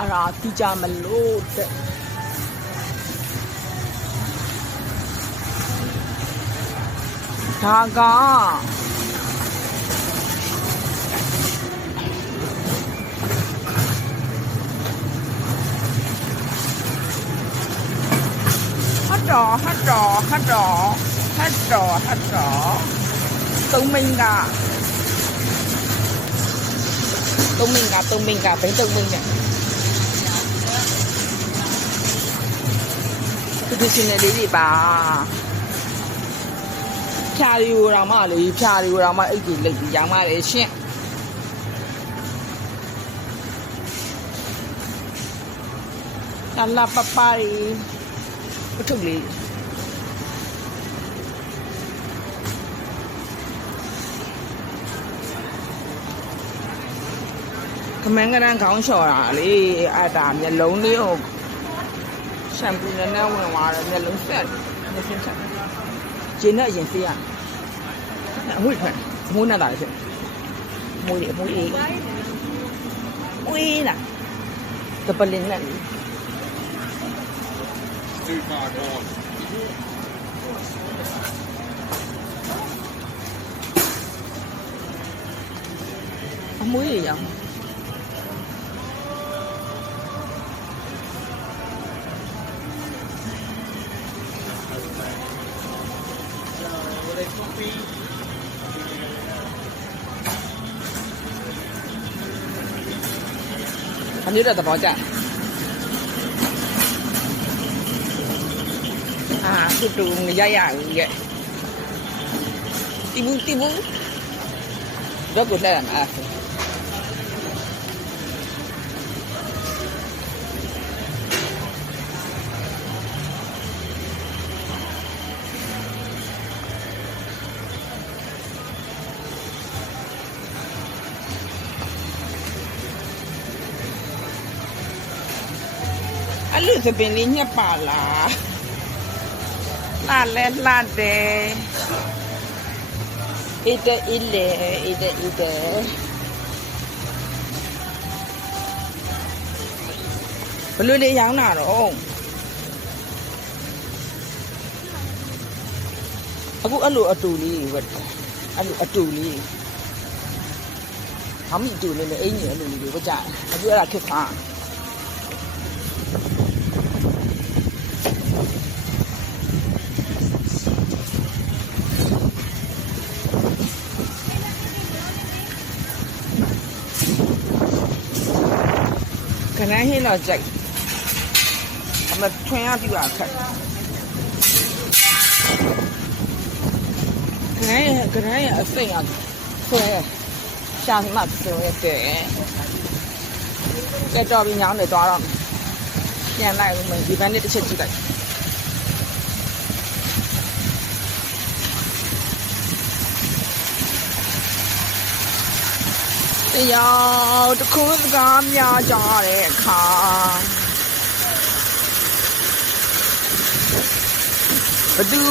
အရာတိကြမလို့တဲ့ဒါကဟတ်တော်သုံးမင်းကဘိန်းသုံးမင်းနဲ့ဒီစင်းလေးတွေပါဖြာရီကိုတော့မှလေဖြာရီကိုတော့မှအိတ်ကြီးလိတ်ပြီးရောင်းပါလေရှင့်လာပပရီပထုလေးခမန်းကရန်ခေါင်းလျှော်တာလေအဲ့ဒါမျက်လုံးလေးကိုရှမ်ပူနဲ့ဝင်သွားတယ်မျက်လုံးဆက်မျက်စင်းဆက်ကျင်းနဲ့အရင်ဆေးရအမွေးထွက်အမွေးနဲ့တာလေအမွေးလားတပလင်းနဲ့အမွေးရအောင်အမျိုးတဲ့သဘောကျတူရရရဲ့တီဘူးတော့ကိုလှည့်ရမှာအဲ့လိုသပင်လေးညက်ပါလားလှတယ်အေးတဲ့ဘလို့လေးရောင်းတာတော့အခုအဲ့လိုအတူလေးဝတ်အဲ့လိုအတူလေးဘာမှမတူလေးလေအင်းကြီးအဲ့လိုလေးဝတ်ကြအခုအဲ့ဒါခက်ခါခဏဟင်းတော့ကြိုက်အမထွင်ရပြပါခက်ခဏရအစိမ့်ရဆွဲရှာမှဆွဲတဲ့ကဲတော့ပြီးညောင်းနေသွားတော့ပြန်လိုက်ဦးမယ်ဒီဘက်နဲ့တစ်ချက်ကြည့်လိုက်တရားတခုစကားများကြတဲ့အခါဘသူ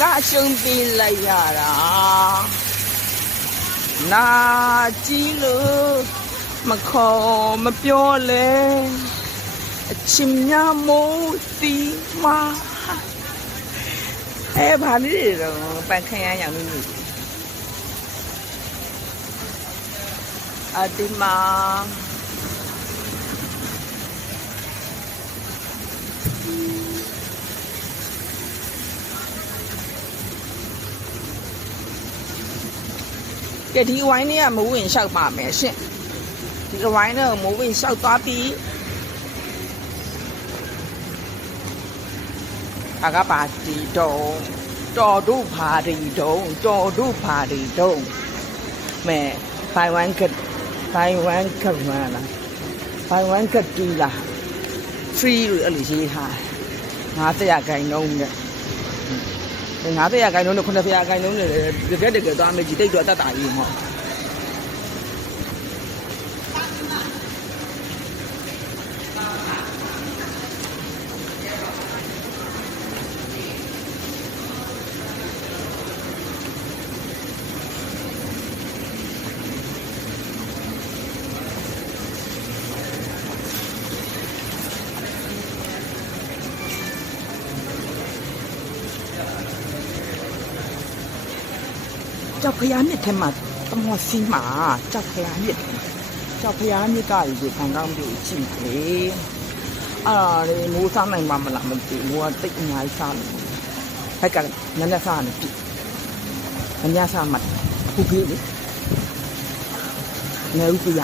ကရှုံးပေးလိုက်ရတာနာကြည့်လို့မခေါ်မပြောလဲအချင်းများမို့စီမဘာလေးတွေတော့ပန်ခရမ်းရောင်လို့ဒီမှာကဲဒီဝိုင်းလေးကမိုးဝင်လျှောက်ပါမယ်ရှင့်ဒီဝိုင်းနဲ့မိုးဝင်လျှောက်သွားပြီးအကပါတီတုံးတော်တို့ဘာတီတုံးမဲ5 1 get buy one get one လား buy one get two လား free လို့အဲ့လိုရေးထား900ခိုင်နှုန်းနဲ့900ခိုင်နှုန်းနဲ့900ခိုင်နှုန်းနဲ့တကယ်သွားမယ်ကြီးတိတ်တော့တတ်တာကြီးမဟုတ် ကြောက်ဖျားမြစ်ထဲမှာတမောစီမှာကြောက်ဖျားမြစ်ကြောက်ဖျားမြစ်ကဒီခံကောင်းပြီးကြည့်လေအဲ့ဒါလေမိုးစားနိုင်မှာမလားမသိဘူးမိုးကတိတ်အများကြီးစားလို့ဟဲ့ကနည်းနည်းစားနေပြီအများစားမှခုပြေးလေနေဦးပြရ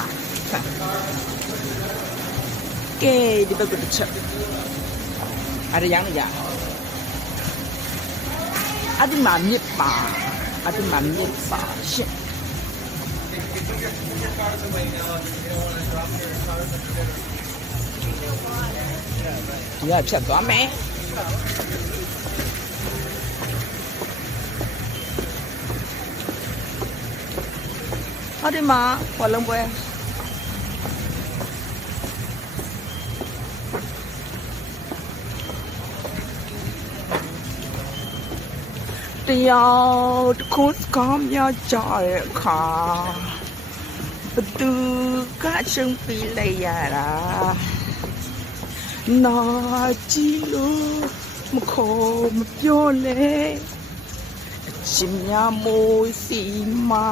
ကဲဒီဘက်ကတစ်ချက်အဲ့ဒါရမ်းရအဲ့ဒီမှာမြစ်ပါအဲ့ဒီမှာမြစ်ပါရှင့်ဒီကဖြတ်သွားမယ်အဲ့ဒီမှာဘောလုံးပွဲတရားတစ်ခုစကားများကြတဲ့အခါဘသူကရှုံးပြီးလိုက်ရတာနာကြည့်လို့မခေါ်မပြောလဲအချင်းများမိုးစီမာ